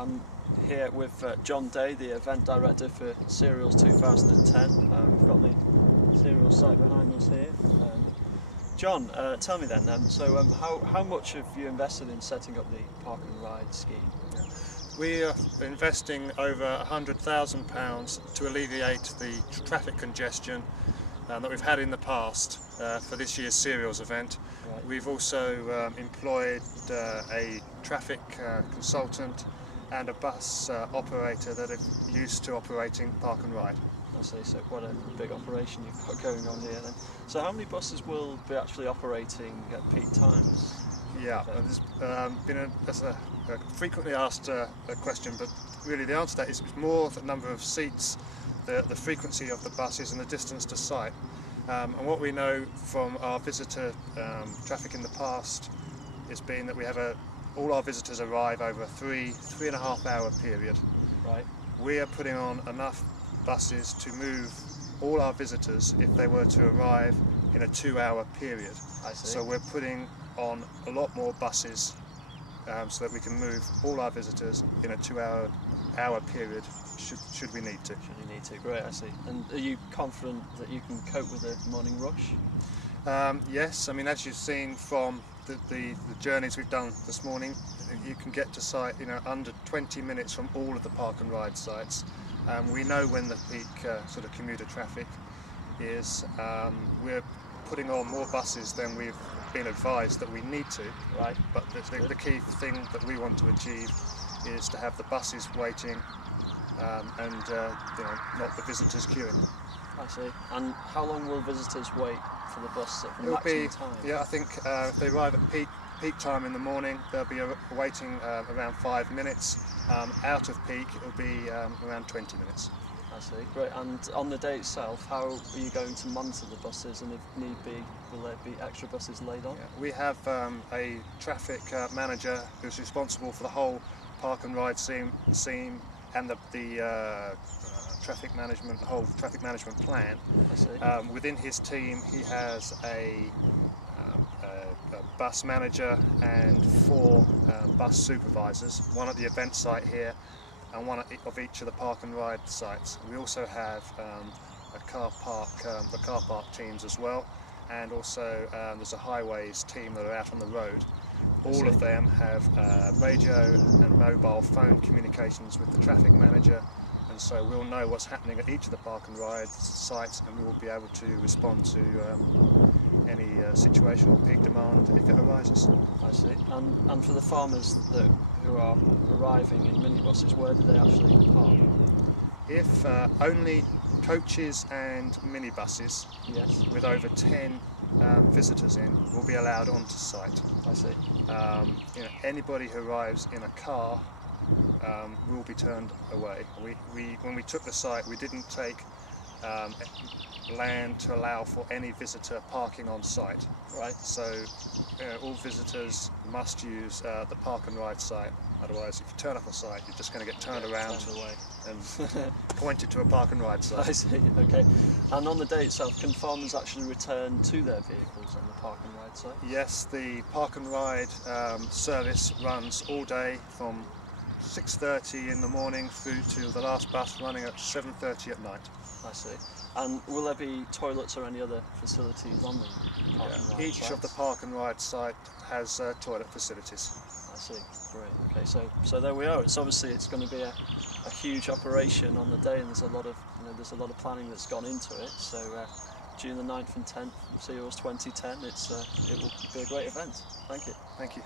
I'm here with John Day, the event director for Cereals 2010. We've got the Cereals site behind us here. John, tell me then, how much have you invested in setting up the park and ride scheme? We are investing over £100,000 to alleviate the traffic congestion that we've had in the past for this year's Cereals event. Right. We've also employed a traffic consultant and a bus operator that are used to operating park and ride. I see, so quite a big operation you've got going on here then. So how many buses will be actually operating at peak times? Yeah, there's been a frequently asked question, but really the answer to that is more the number of seats, the frequency of the buses and the distance to site. And what we know from our visitor traffic in the past has been that we have all our visitors arrive over a three and a half hour period. Right. We are putting on enough buses to move all our visitors if they were to arrive in a 2-hour period. I see. So we're putting on a lot more buses so that we can move all our visitors in a 2-hour period should we need to. Should you need to, great, I see. And are you confident that you can cope with the morning rush? Yes, I mean, as you've seen from the journeys we've done this morning, you can get to site under 20 minutes from all of the park and ride sites. We know when the peak sort of commuter traffic is. We're putting on more buses than we've been advised that we need to. Right. But the key thing that we want to achieve is to have the buses waiting and not the visitors queuing. I see. And how long will visitors wait for the bus at the It'll maximum be, time? yeah, I think if they arrive at peak time in the morning, they'll be waiting around 5 minutes. Out of peak, it'll be around 20 minutes. I see, great. And on the day itself, how are you going to monitor the buses, and if need be, will there be extra buses laid on? Yeah, we have a traffic manager who's responsible for the whole park and ride scene and the traffic management, the whole traffic management plan. I see. Within his team, he has a bus manager and 4 bus supervisors, one at the event site here and one of each of the park and ride sites. We also have the car park teams as well, and also there's a highways team that are out on the road. All of them have radio and mobile phone communications with the traffic manager, and so we'll know what's happening at each of the park and ride sites, and we will be able to respond to any situational peak demand if it arises. I see. And for the farmers who are arriving in minibuses, where do they actually park? If only coaches and minibuses, yes, with over 10 visitors in will be allowed onto site. I see. Anybody who arrives in a car will be turned away. When we took the site, we didn't take land to allow for any visitor parking on site. Right. So all visitors must use the park and ride site. Otherwise, if you turn up on site, you're just going to get turned around away and pointed to a park and ride site. I see, okay. And on the day itself, can farmers actually return to their vehicles on the park and ride site? Yes, the park and ride service runs all day from 6:30 in the morning through to the last bus running at 7:30 at night. I see. And will there be toilets or any other facilities on the park and ride Each sites? of the park and ride site has toilet facilities. I see, great. Okay, so there we are. It's going to be a huge operation on the day, and there's a lot of planning that's gone into it. So June the 9th and 10th, Cereals 2010. It will be a great event. Thank you. Thank you.